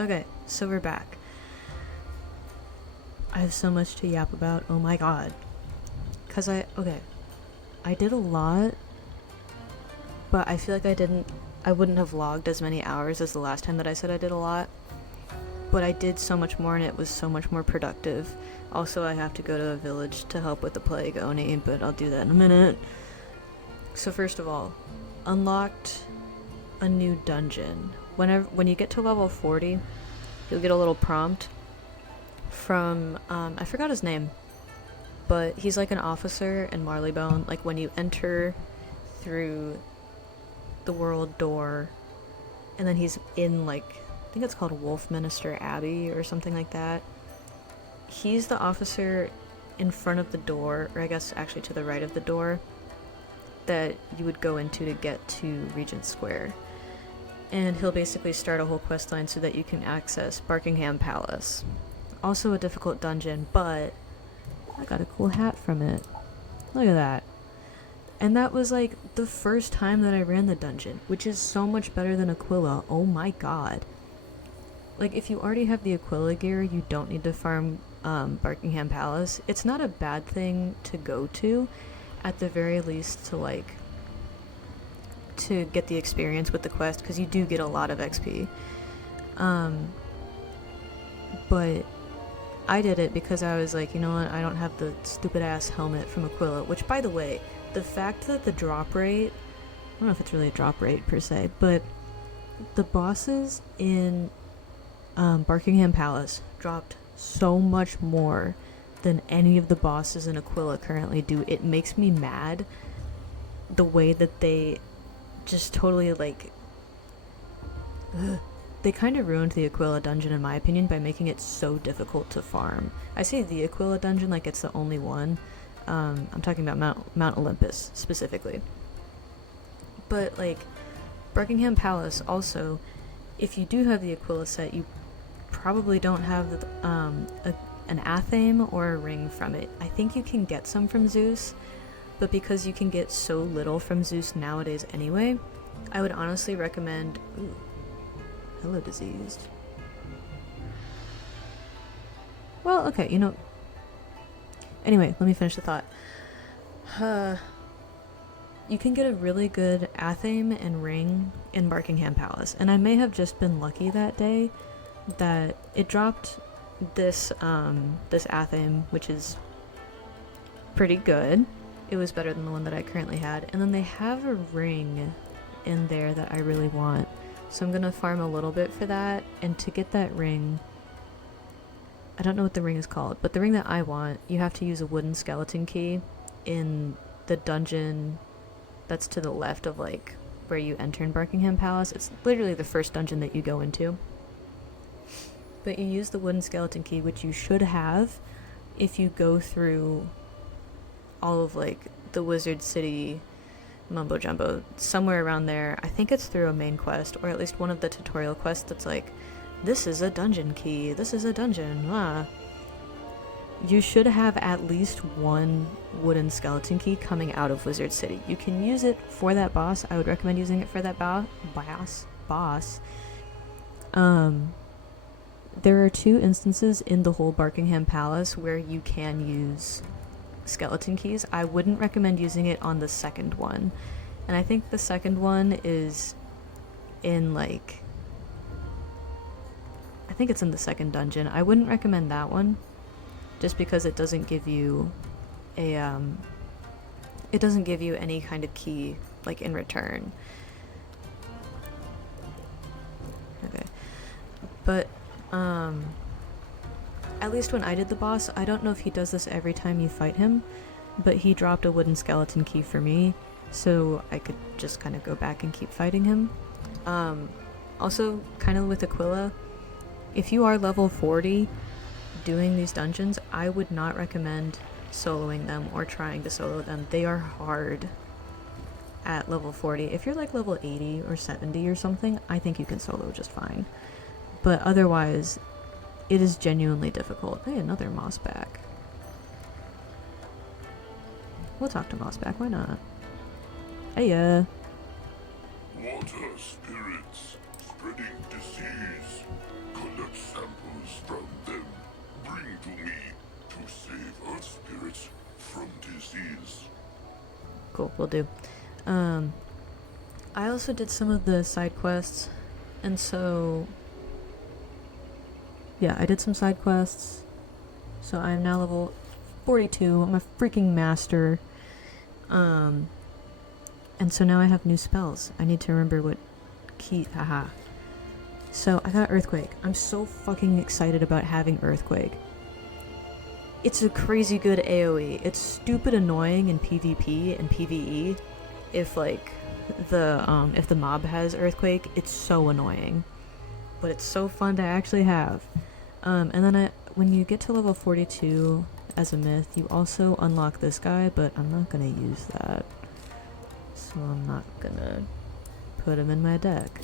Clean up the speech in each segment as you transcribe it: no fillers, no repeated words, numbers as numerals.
Okay, so we're back. I have so much to yap about. Oh my god. Cause I did a lot, but I feel like I wouldn't have logged as many hours as the last time that I said I did a lot. But I did so much more and it was so much more productive. Also, I have to go to a village to help with the plague Oni, but I'll do that in a minute. So first of all, unlocked a new dungeon. When you get to level 40, you'll get a little prompt from, I forgot his name, but he's like an officer in Marleybone. Like when you enter through the world door, and then he's in like, I think it's called Wolfminster Abbey or something like that. He's the officer in front of the door, or I guess actually to the right of the door, that you would go into to get to Regent Square. And he'll basically start a whole quest line so that you can access Barkingham Palace. Also a difficult dungeon, but I got a cool hat from it. Look at that. And that was like the first time that I ran the dungeon, which is so much better than Aquila. Oh my god. Like, if you already have the Aquila gear, you don't need to farm Barkingham Palace. It's not a bad thing to go to, at the very least, to get the experience with the quest, because you do get a lot of XP. But I did it because I was like, you know what, I don't have the stupid ass helmet from Aquila, which, by the way, the fact that the drop rate, I don't know if it's really a drop rate per se, but the bosses in Barkingham Palace dropped so much more than any of the bosses in Aquila currently do. It makes me mad the way that they just totally like they kind of ruined the Aquila dungeon in my opinion by making it so difficult to farm. I say the Aquila dungeon like it's the only one. I'm talking about Mount Olympus specifically. But like Barkingham Palace also, if you do have the Aquila set, you probably don't have an athame or a ring from it. I think you can get some from Zeus, but because you can get so little from Zeus nowadays anyway, I would honestly recommend... Ooh, hello, diseased. Well, okay, you know... Anyway, let me finish the thought. You can get a really good athame and ring in Barkingham Palace, and I may have just been lucky that day that it dropped this athame, which is pretty good. It was better than the one that I currently had. And then they have a ring in there that I really want, so I'm gonna farm a little bit for that. And to get that ring, I don't know what the ring is called, but the ring that I want, you have to use a wooden skeleton key in the dungeon that's to the left of like where you enter in Barkingham Palace. It's literally the first dungeon that you go into. But you use the wooden skeleton key, which you should have if you go through all of like the Wizard City mumbo jumbo, somewhere around there. I think it's through a main quest, or at least one of the tutorial quests that's like, this is a dungeon key, this is a dungeon, You should have at least one wooden skeleton key coming out of Wizard City. You can use it for that boss. I would recommend using it for that boss. There are 2 instances in the whole Barkingham Palace where you can use skeleton keys. I wouldn't recommend using it on the second one. And I think the second one is in like... I think it's in the second dungeon. I wouldn't recommend that one, just because it doesn't give you a, it doesn't give you any kind of key, like, in return. Okay. But, at least when I did the boss, I don't know if he does this every time you fight him, but he dropped a wooden skeleton key for me, so I could just kind of go back and keep fighting him. Also, kind of with Aquila, if you are level 40 doing these dungeons, I would not recommend soloing them or trying to solo them. They are hard at level 40. If you're like level 80 or 70 or something, I think you can solo just fine. But otherwise, it is genuinely difficult. Hey, another Mossback. We'll talk to Mossback, why not? Hey, Water spirits spreading disease. Cool, will do. I also did some of the side quests, and so yeah, I did some side quests. So I am now level 42. I'm a freaking master. And so now I have new spells. I need to remember what key. Haha. So I got Earthquake. I'm so fucking excited about having Earthquake. It's a crazy good AoE. It's stupid annoying in PvP and PvE. If like if the mob has Earthquake, it's so annoying. But it's so fun to actually have. And then when you get to level 42 as a myth, you also unlock this guy, but I'm not gonna use that. So I'm not gonna put him in my deck.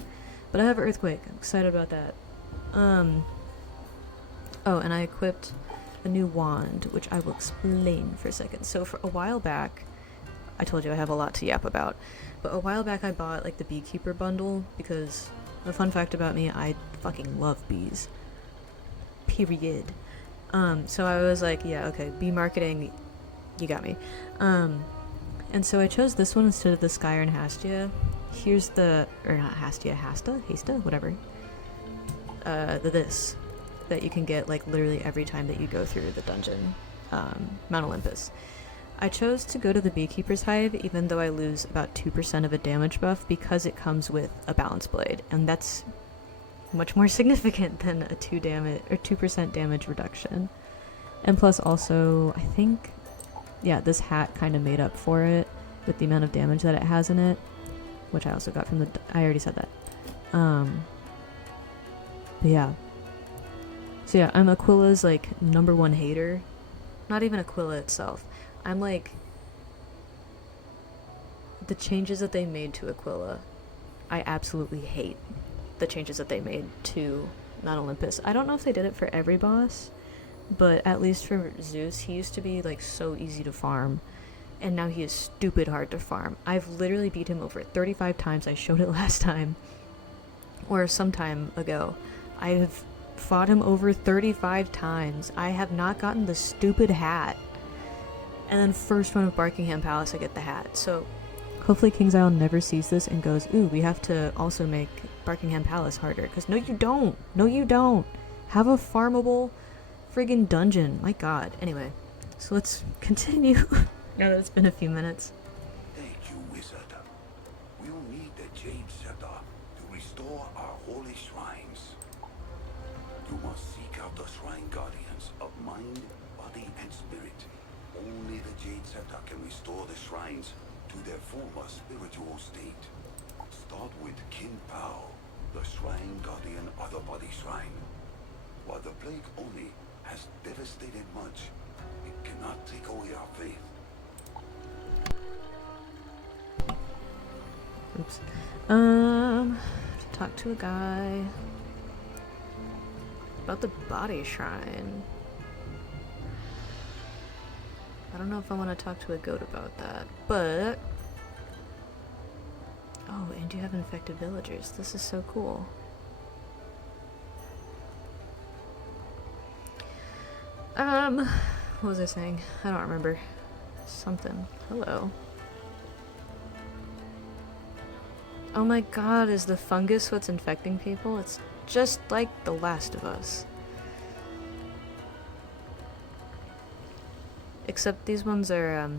But I have Earthquake. I'm excited about that. Oh, and I equipped a new wand, which I will explain for a second. So for a while back, I told you I have a lot to yap about, but a while back I bought like the Beekeeper bundle because the fun fact about me, I fucking love bees. Period. So I was like, yeah, okay, bee marketing, you got me. And so I chose this one instead of the Skyr and Hastia. Here's the, or not Hastia, Hasta, whatever. This that you can get like literally every time that you go through the dungeon, Mount Olympus. I chose to go to the Beekeeper's Hive even though I lose about 2% of a damage buff because it comes with a balance blade, and that's much more significant than a 2% damage reduction. And plus also, I think, yeah, this hat kind of made up for it with the amount of damage that it has in it, which I also got from I already said that. But yeah. So yeah, I'm Aquila's like #1 hater. Not even Aquila itself. I'm like, the changes that they made to Aquila, I absolutely hate the changes that they made to Mount Olympus. I don't know if they did it for every boss, but at least for Zeus, he used to be like so easy to farm, and now he is stupid hard to farm. I've literally beat him over 35 times. I showed it last time, or some time ago. I have fought him over 35 times. I have not gotten the stupid hat. And then first run of Barkingham Palace, I get the hat. So hopefully King's Isle never sees this and goes, ooh, we have to also make Barkingham Palace harder. Because no, you don't. No, you don't. Have a farmable friggin' dungeon. My god. Anyway, so let's continue. Now that it's been a few minutes. Thank you, Wizard. We'll need the Jade Scepter to restore our holy shrines. You must seek out the Shrine Guardians of mind, body, and spirit. Only the Jade Scepter can restore the shrines to their former spiritual state. Start with Kin Pao, the Shrine Guardian of the Body Shrine. While the Plague Oni has devastated much, it cannot take away our faith. Oops. Talk to a guy about the body shrine. I don't know if I want to talk to a goat about that, but... Oh, and you have infected villagers. This is so cool. What was I saying? I don't remember. Something. Hello. Oh my god, is the fungus what's infecting people? It's just like The Last of Us. Except these ones are,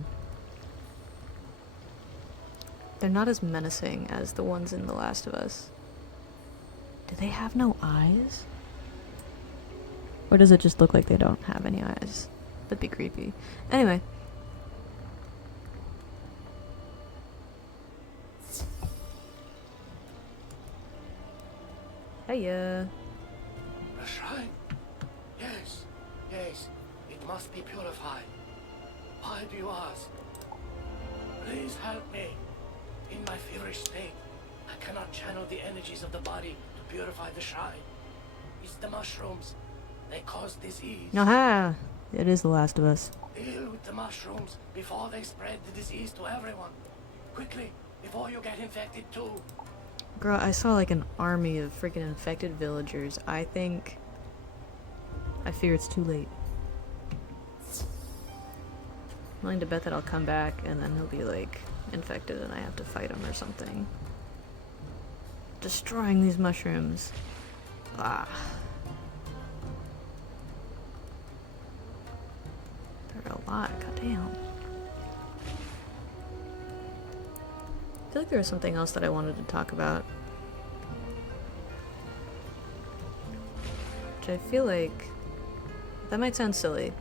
they're not as menacing as the ones in The Last of Us. Do they have no eyes? Or does it just look like they don't have any eyes? That'd be creepy. Anyway. Hiya. A shrine? Yes, yes, it must be purified. Why do you ask? Please help me. In my feverish state, I cannot channel the energies of the body to purify the shrine. It's the mushrooms. They cause disease. Aha! It is The Last of Us. Deal with the mushrooms before they spread the disease to everyone. Quickly, before you get infected too. Girl, I saw like an army of freaking infected villagers. I fear it's too late. I'm willing to bet that I'll come back and then he'll be like, infected and I have to fight them or something. Destroying these mushrooms. Ah. There are a lot, goddamn. I feel like there was something else that I wanted to talk about. Which I feel like... that might sound silly.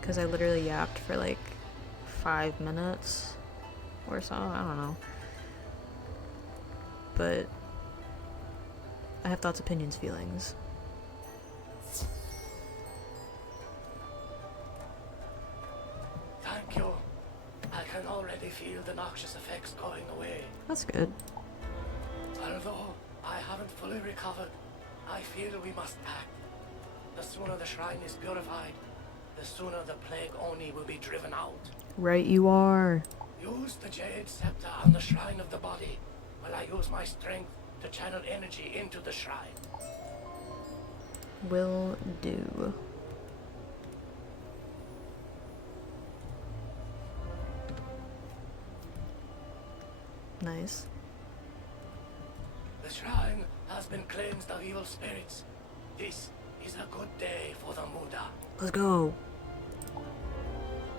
Because I literally yapped for like 5 minutes or so, I don't know. But I have thoughts, opinions, feelings. Thank you. I can already feel the noxious effects going away. That's good. Although I haven't fully recovered, I feel we must act. The sooner the shrine is purified, the sooner the plague Oni will be driven out. Right you are. Use the Jade Scepter on the shrine of the body, while I use my strength to channel energy into the shrine. Will do. Nice. The shrine has been cleansed of evil spirits. This is a good day for the Muda. Let's go.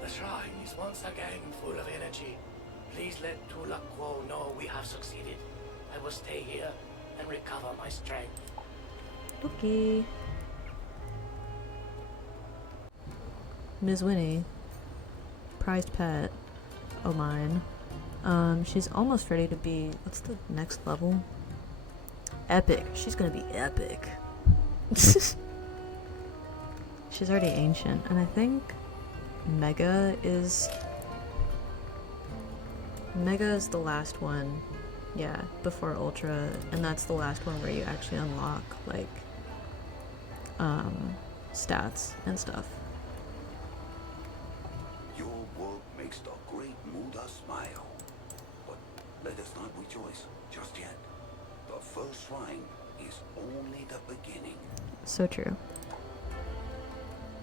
The shrine is once again full of energy. Please let Tulakwo know we have succeeded. I will stay here and recover my strength. Okay. Ms. Winnie, prized pet, oh mine. She's almost ready to be, what's the next level? Epic. She's gonna be epic. She's already ancient, and I think Mega is the last one, yeah, before Ultra, and that's the last one where you actually unlock, like, stats and stuff. Your work makes the great Muda smile. But let us not rejoice just yet. The first shrine is only the beginning. So true.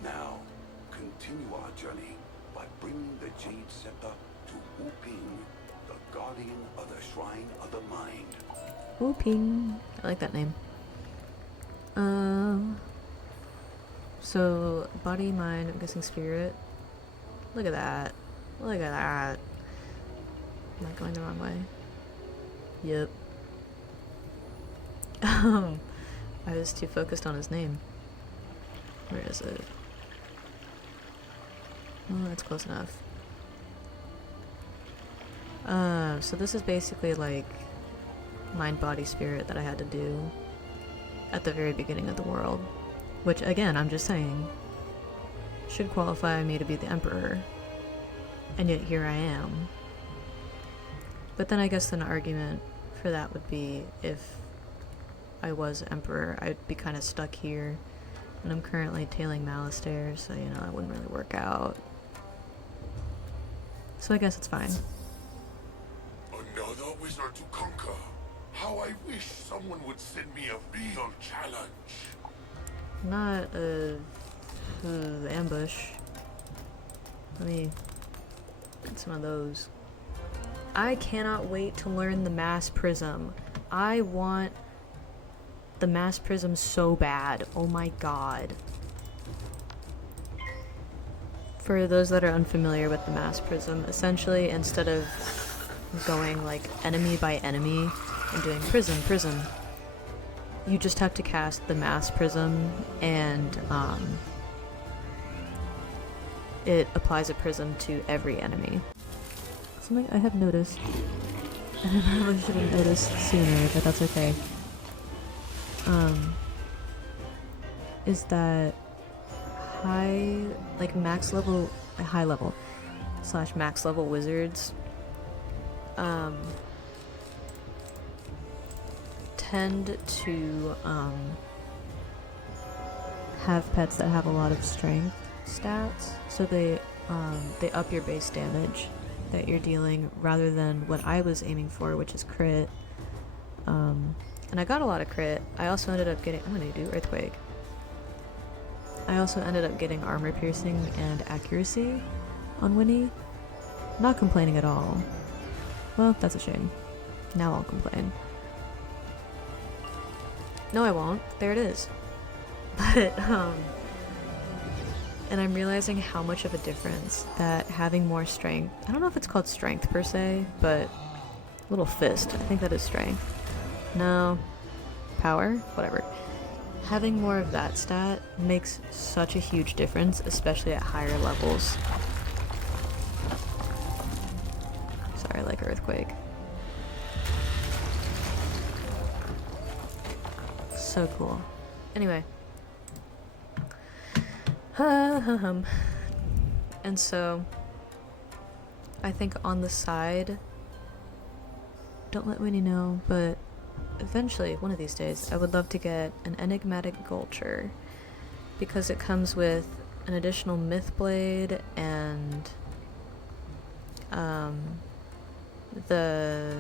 Now, continue our journey by bringing the Jade Scepter to Wuping, the guardian of the Shrine of the Mind. Whooping. I like that name. So, body, mind, I'm guessing spirit. Look at that. Look at that. Am I going the wrong way? Yep. I was too focused on his name. Where is it? Oh, that's close enough. So this is basically like mind, body, spirit that I had to do at the very beginning of the world. Which, again, I'm just saying, should qualify me to be the Emperor. And yet here I am. But then I guess an argument for that would be if I was Emperor, I'd be kind of stuck here. And I'm currently tailing Malistaire, so, you know, that wouldn't really work out. So I guess it's fine. Another wizard to conquer. How I wish someone would send me a real challenge. Not a ambush. Let me get some of those. I cannot wait to learn the Mass Prism. I want the Mass Prism so bad. Oh my god. For those that are unfamiliar with the Mass Prism, essentially instead of going like enemy by enemy and doing prism, you just have to cast the Mass Prism and it applies a prism to every enemy. Something I have noticed, and I probably should have noticed sooner, but that's okay. Is that high level / max level wizards tend to have pets that have a lot of strength stats, so they up your base damage that you're dealing rather than what I was aiming for, which is crit. And I got a lot of crit. I also ended up getting, I'm gonna do Earthquake. I also ended up getting armor piercing and accuracy on Winnie. Not complaining at all. Well, that's a shame. Now I'll complain. No, I won't. There it is. But, and I'm realizing how much of a difference that having more strength, I don't know if it's called strength per se, but little fist, I think that is strength. No, power? Whatever. Having more of that stat makes such a huge difference, especially at higher levels. Sorry, like earthquake. So cool. Anyway. And so, I think on the side, don't let Winnie know, but eventually, one of these days, I would love to get an enigmatic gulcher, because it comes with an additional myth blade and the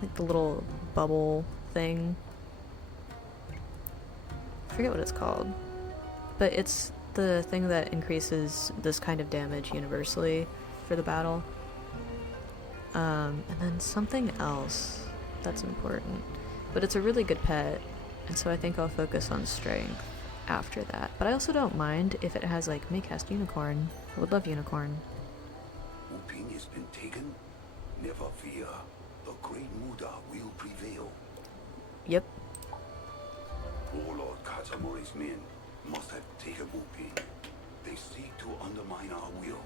like the little bubble thing. I forget what it's called, but it's the thing that increases this kind of damage universally for the battle. And then something else that's important. But it's a really good pet, and so I think I'll focus on strength after that. But I also don't mind if it has, like, Maycast Unicorn. I would love Unicorn. Wuping has been taken? Never fear. The great Muda will prevail. Yep. Warlord Katamori's men must have taken Wuping. They seek to undermine our will,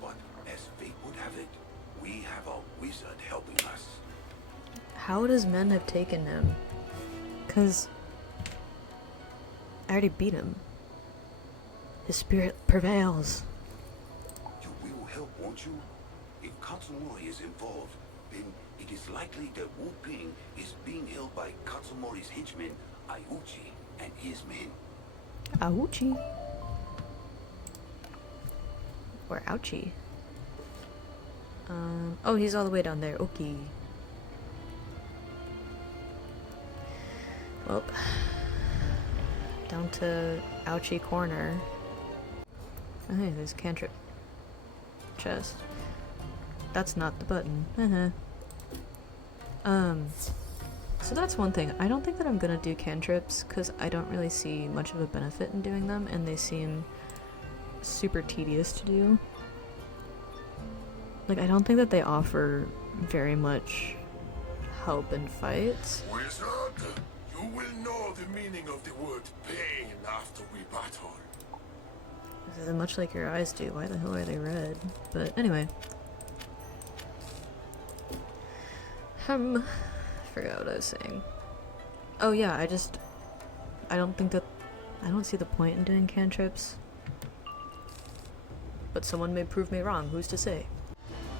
but as fate would have it, we have a wizard helping us. How would his men have taken him? 'Cause I already beat him. His spirit prevails. You will help, won't you? If Katsumori is involved, then it is likely that Wuping is being held by Katsumori's henchmen, Ayuchi, and his men. Auchi. Or Ouchie. Oh, he's all the way down there. Okay. Well, down to Ouchie Corner. Oh, hey, there's a cantrip chest. That's not the button. So that's one thing. I don't think that I'm gonna do cantrips, because I don't really see much of a benefit in doing them, and they seem super tedious to do. Like, I don't think that they offer very much help in fights. Wizard, you will know the meaning of the word pain after we battle. Much like your eyes do. Why the hell are they red? But anyway. Forgot what I was saying. Oh yeah, I don't see the point in doing cantrips. But someone may prove me wrong, who's to say?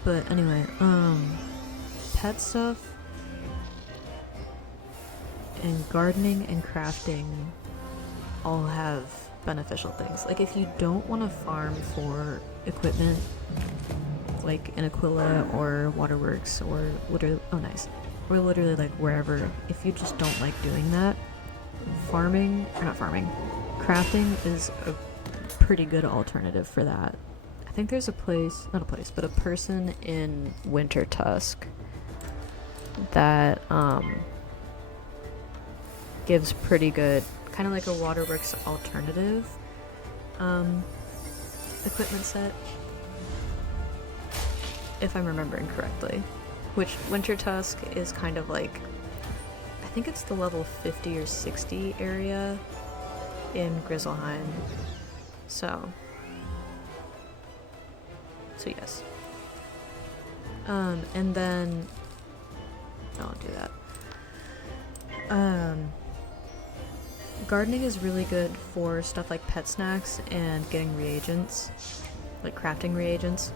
But anyway, pet stuff and gardening and crafting all have beneficial things. Like, if you don't want to farm for equipment, like in Aquila or Waterworks or literally, oh nice, or literally like wherever, if you just don't like doing that, crafting is a pretty good alternative for that. I think there's a place, not a place, but a person in Winter Tusk that gives pretty good, kind of like a Waterworks alternative equipment set, if I'm remembering correctly. Which Winter Tusk is kind of like, I think it's the level 50 or 60 area in Grizzleheim. So yes. And then I won't do that. Gardening is really good for stuff like pet snacks and getting reagents, like crafting reagents.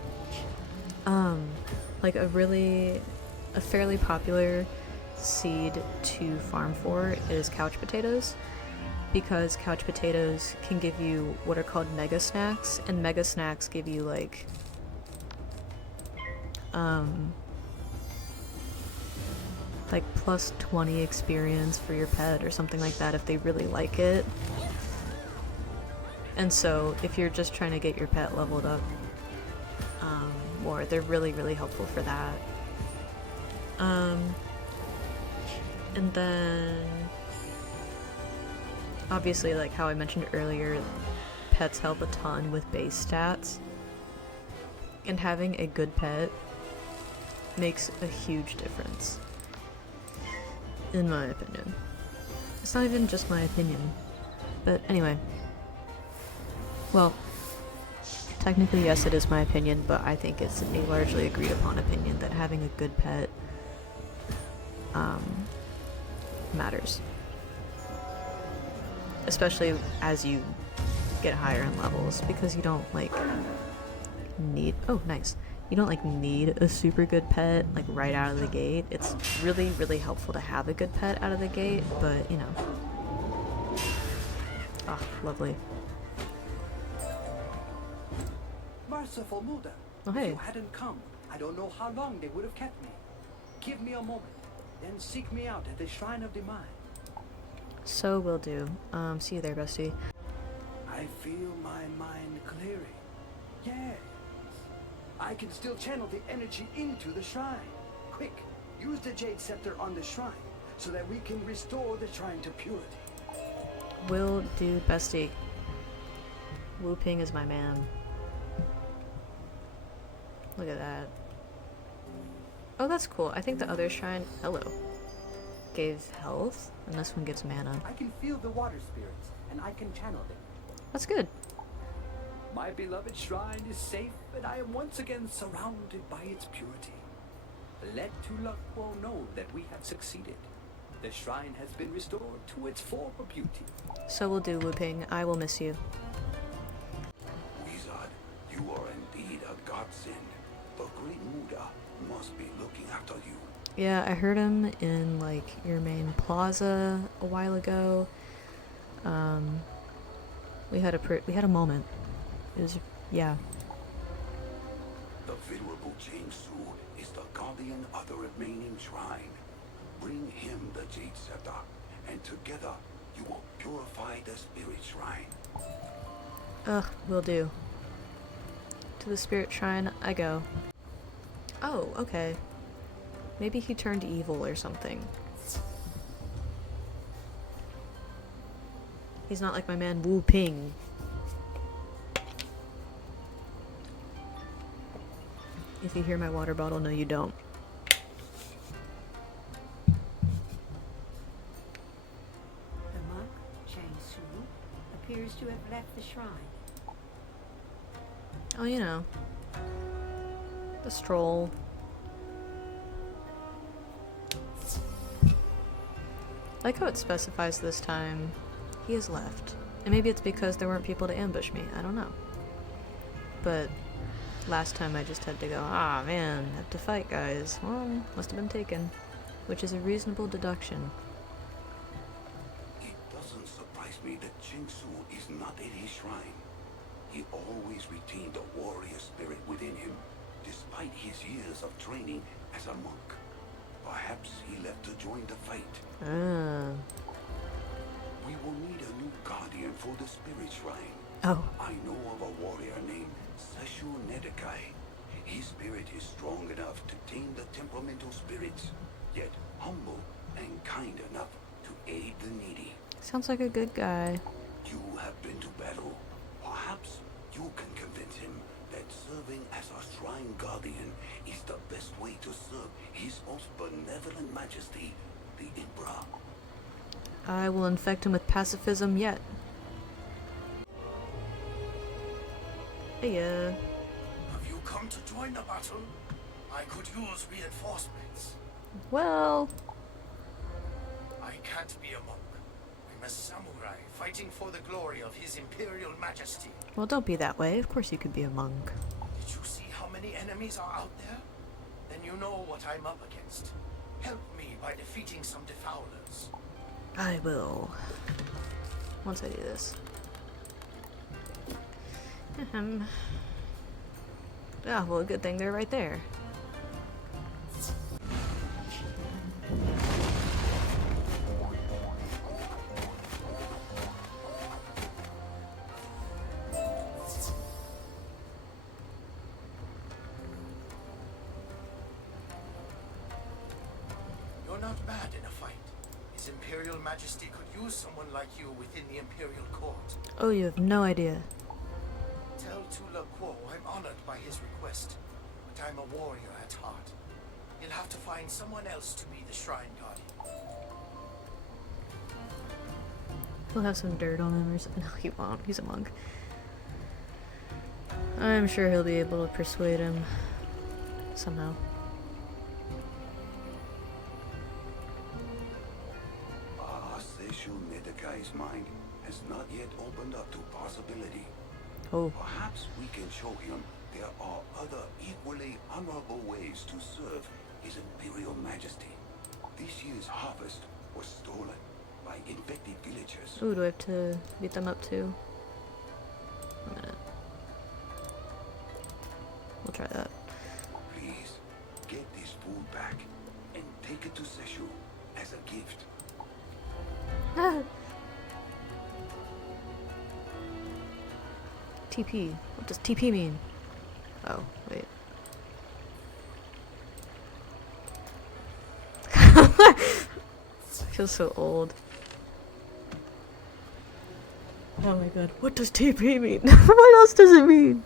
Like a fairly popular seed to farm for is couch potatoes, because couch potatoes can give you what are called mega snacks, and mega snacks give you like plus 20 experience for your pet or something like that if they really like it. And so if you're just trying to get your pet leveled up more, they're really, really helpful for that. And then obviously, like how I mentioned earlier, pets help a ton with base stats. And having a good pet makes a huge difference, in my opinion. It's not even just my opinion. But anyway. Well, technically yes, it is my opinion, but I think it's a largely agreed upon opinion that having a good pet matters. Especially as you get higher in levels, because you don't like need you don't like need a super good pet like right out of the gate. It's really, really helpful to have a good pet out of the gate, but you know. Ah, lovely. Merciful Muda. Oh, hey. If you hadn't come, I don't know how long they would have kept me. Give me a moment, then seek me out at the Shrine of the Mind. So will do. See you there, bestie. I feel my mind clearing. Yes. I can still channel the energy into the shrine. Quick, use the Jade Scepter on the shrine so that we can restore the shrine to purity. Will do, bestie. Wu Ping is my man. Look at that. Oh, that's cool. I think the other shrine, hello, gave health, and this one gives mana. I can feel the water spirits, and I can channel them. That's good. My beloved shrine is safe, and I am once again surrounded by its purity. Let Tulakwo know that we have succeeded. The shrine has been restored to its former beauty. So will do, Wu Ping. I will miss you. Wizard, you are indeed a godsend. The great Muda must be looking after you. Yeah, I heard him in like your main plaza a while ago. We had a moment. It was, yeah. The venerable Jinsu is the guardian of the remaining shrine. Bring him the Jade Scepter, and together you will purify the spirit shrine. Ugh, will do. To the spirit shrine I go. Oh, okay. Maybe he turned evil or something. He's not like my man Wu Ping. If you hear my water bottle, no you don't. The monk, Chang-Su, appears to have left the shrine. Oh, you know. The stroll. Like how it specifies this time, he has left. And maybe it's because there weren't people to ambush me, I don't know. But last time I just had to go, ah man, have to fight guys. Well, must have been taken. Which is a reasonable deduction. It doesn't surprise me that Jinsu is not at his shrine. He always retained a warrior spirit within him, despite his years of training as a monk. Perhaps he left to join the fight. Ah. We will need a new guardian for the spirit shrine. Oh. I know of a warrior named Seshu Nedekai. His spirit is strong enough to tame the temperamental spirits, yet humble and kind enough to aid the needy. Sounds like a good guy. You have been to battle. Perhaps you can convince him that serving as a shrine guardian is the best way to serve his most benevolent majesty, the Emperor. I will infect him with pacifism yet. Hey, Have you come to join the battle? I could use reinforcements. well, I can't be a monk. I'm a samurai fighting for the glory of His Imperial Majesty. well, don't be that way. Of course you could be a monk. Did you see how many enemies are out there? Then you know what I'm up against. Help me by defeating some defowlers. I will. Once I do this. Ah, well, good thing they're right there. His Imperial Majesty could use someone like you within the Imperial Court. Oh, you have no idea. Tell Tula Quo I'm honored by his request, but I'm a warrior at heart. He'll have to find someone else to be the Shrine Guardian. He'll have some dirt on him or something. No, he won't. He's a monk. I'm sure he'll be able to persuade him somehow. Seshu Nedekai's mind has not yet opened up to possibility. Oh. Perhaps we can show him there are other equally honorable ways to serve His Imperial Majesty. This year's harvest was stolen by infected villagers. Ooh, do I have to beat them up too? A minute. We'll try that. Please, get this food back and take it to Seshu as a gift. TP. What does TP mean? Oh, wait. I feel so old. Oh my god. What does TP mean? What else does it mean?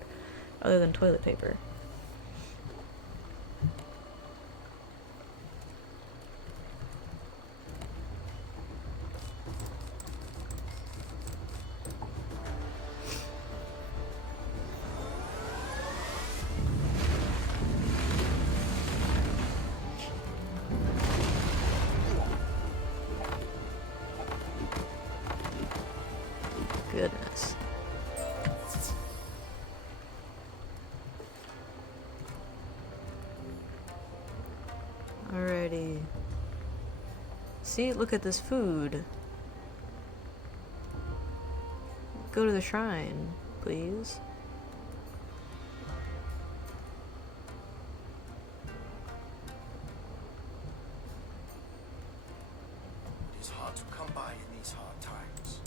Other than toilet paper. Goodness. Alrighty. See, look at this food. Go to the shrine, please. It is hard to come by in these hard times.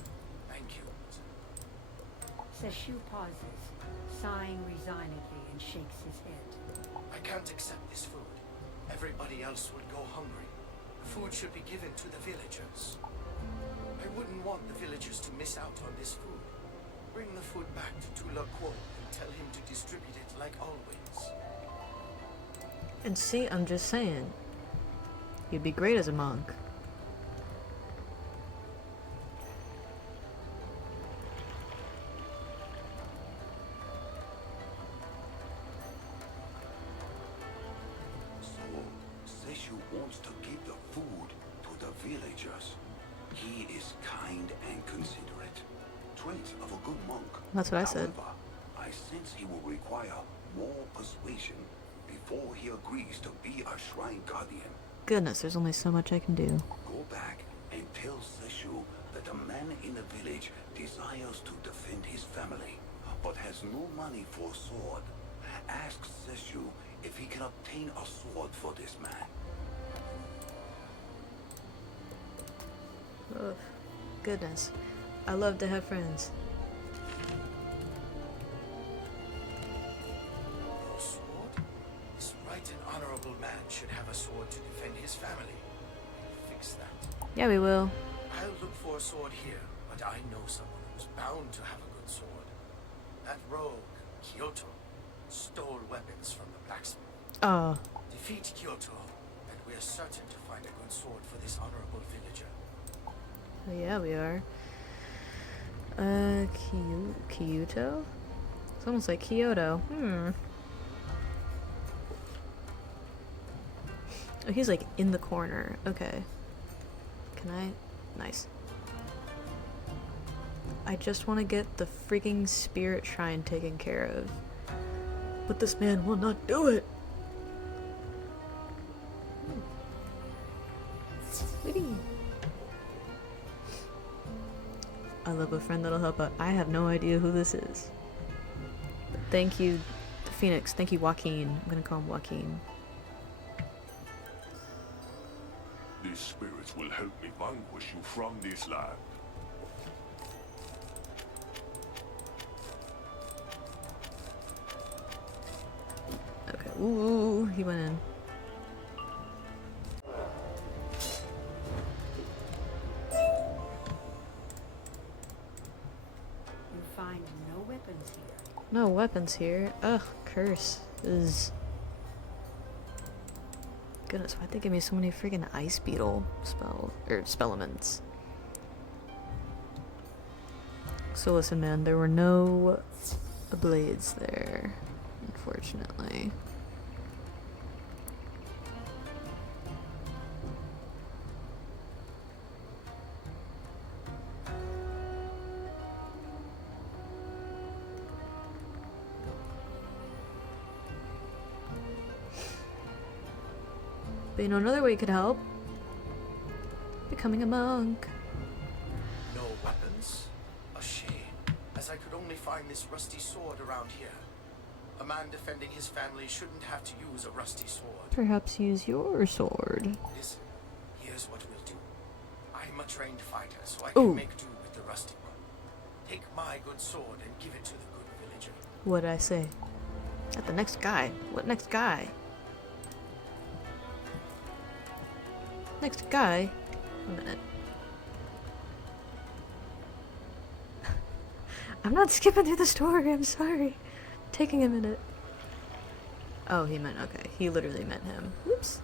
Thank you. Seshu pauses, sighing resignedly, and shakes his head. I can't accept this food. Everybody else would go hungry. The food should be given to the villagers. I wouldn't want the villagers to miss out on this food. Bring the food back to Tula Quo and tell him to distribute it like always. And see, I'm just saying. You'd be great as a monk. Seshu wants to give the food to the villagers. He is kind and considerate. Traits of a good monk. That's what I said. However, I sense he will require more persuasion before he agrees to be a shrine guardian. Goodness, there's only so much I can do. Go back and tell Seshu that a man in the village desires to defend his family, but has no money for a sword. Ask Seshu if he can obtain a sword for this man. Ugh. Goodness. I love to have friends. No sword? This right and honorable man should have a sword to defend his family. Fix that. Yeah, we will. I'll look for a sword here, but I know someone who's bound to have a good sword. That rogue, Kyoto, stole weapons from the blacksmith. Oh. Defeat Kyoto, and we're certain to find a good sword for this honorable villager. Yeah, we are. Kyoto? It's almost like Kyoto. Oh, he's like in the corner. Okay. Can I? Nice. I just want to get the freaking spirit shrine taken care of. But this man will not do it. Sweetie. I love a friend that'll help out. I have no idea who this is. But thank you, Phoenix. Thank you, Joaquin. I'm gonna call him Joaquin. These spirits will help me vanquish you from this land. Okay. Ooh, he went in. weapons here. No weapons here. Ugh, curse. Is goodness, why'd they give me so many freaking ice beetle spellements? So listen, man, there were no blades there, unfortunately. But you know, another way you could help? Becoming a monk. No weapons? A shame, as I could only find this rusty sword around here. A man defending his family shouldn't have to use a rusty sword. Perhaps use your sword. Listen, here's what we'll do. I'm a trained fighter, so I can make do with the rusty one. Take my good sword and give it to the good villager. What'd I say? At the next guy. What next guy? Next guy? A minute. I'm not skipping through the story, I'm sorry. Taking a minute. Oh, he meant, okay. He literally meant him. Whoops.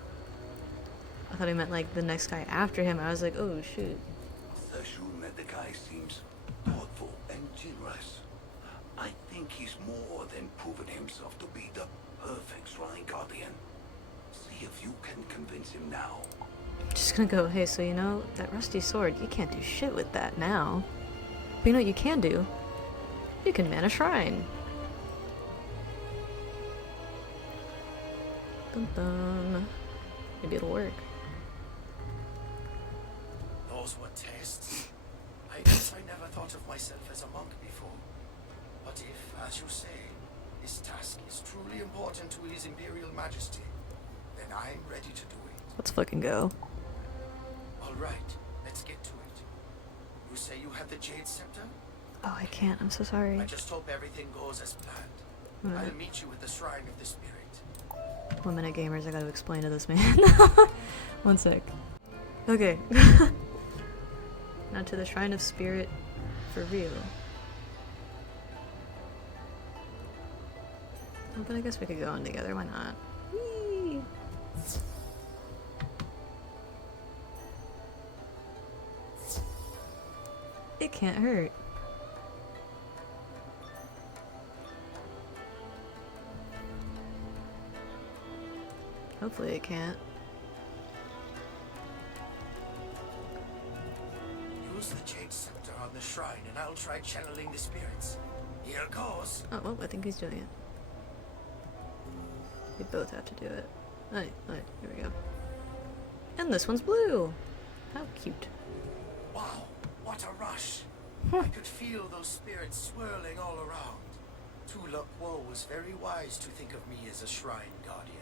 I thought he meant like the next guy after him. I was like, oh shoot. The shooting at the guy seems thoughtful and generous. I think he's more than proven himself to be the perfect shrine guardian. See if you can convince him now. Just gonna go, hey, so you know, that rusty sword, you can't do shit with that now. But you know what you can do? You can man a shrine. Dun dun. Maybe it'll work. Those were tests. I guess I never thought of myself as a monk before. But if, as you say, this task is truly important to His Imperial Majesty, then I'm ready to do it. Let's fucking go. Alright, let's get to it. You say you have the Jade Scepter? Oh, I can't. I'm so sorry. I just hope everything goes as planned. I'll meet you at the Shrine of the Spirit. 1 minute gamers, I gotta explain to this man. 1 sec. Okay. Now to the Shrine of Spirit for real. Oh, but I guess we could go in together, why not? Whee! It can't hurt. Hopefully it can't. Use the Jade Scepter on the shrine and I'll try channeling the spirits. Here goes. Oh, well, I think he's doing it. We both have to do it. Alright, here we go. And this one's blue! How cute. Wow, what a rush. I could feel those spirits swirling all around. Tulok Wo was very wise to think of me as a shrine guardian.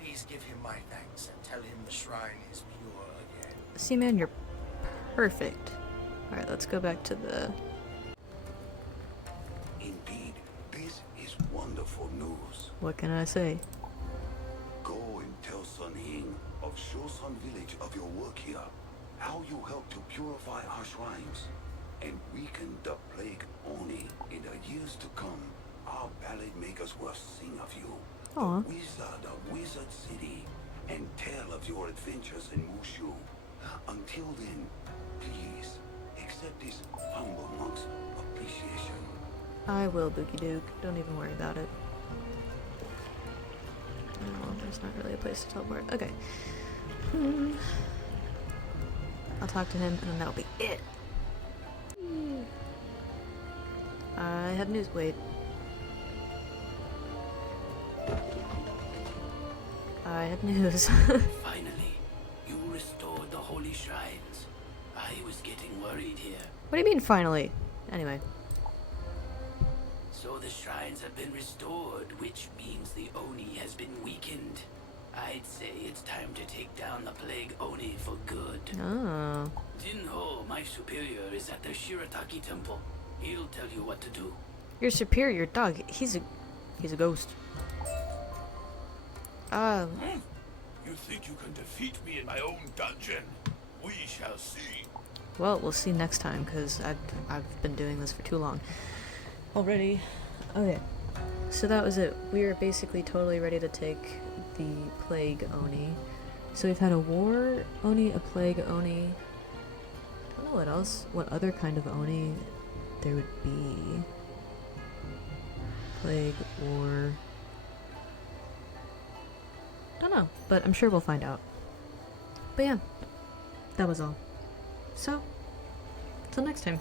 Please give him my thanks and tell him the shrine is pure again. See, man, you're perfect. Alright, let's go back to the... Indeed, this is wonderful news. What can I say? Go and tell Sun Hing of Shosun Village of your work here, how you help to purify our shrines, and weaken the plague Oni. In the years to come, our ballad makers will sing of you, Aw. the wizard of Wizard City, and tell of your adventures in Mooshu. Until then, please accept this humble monk's appreciation. I will, Boogie Duke. Don't even worry about it. Oh, there's not really a place to teleport. Okay. I'll talk to him, and then that'll be it. I have news. Wait. I have news. Finally, you restored the holy shrines. I was getting worried here. What do you mean, finally? Anyway. So the shrines have been restored, which means the Oni has been weakened. I'd say it's time to take down the plague Oni for good. Oh. Jinho, my superior, is at the Shirataki temple. He'll tell you what to do. Your superior dog. He's a ghost. You think you can defeat me in my own dungeon? We shall see. Well, we'll see next time, because I've been doing this for too long. already. Okay, so that was it. We are basically totally ready to take the plague Oni. So we've had a war Oni, a plague Oni. I don't know what else, what other kind of Oni there would be. Plague, war. Don't know, but I'm sure we'll find out. But yeah, that was all. So, till next time.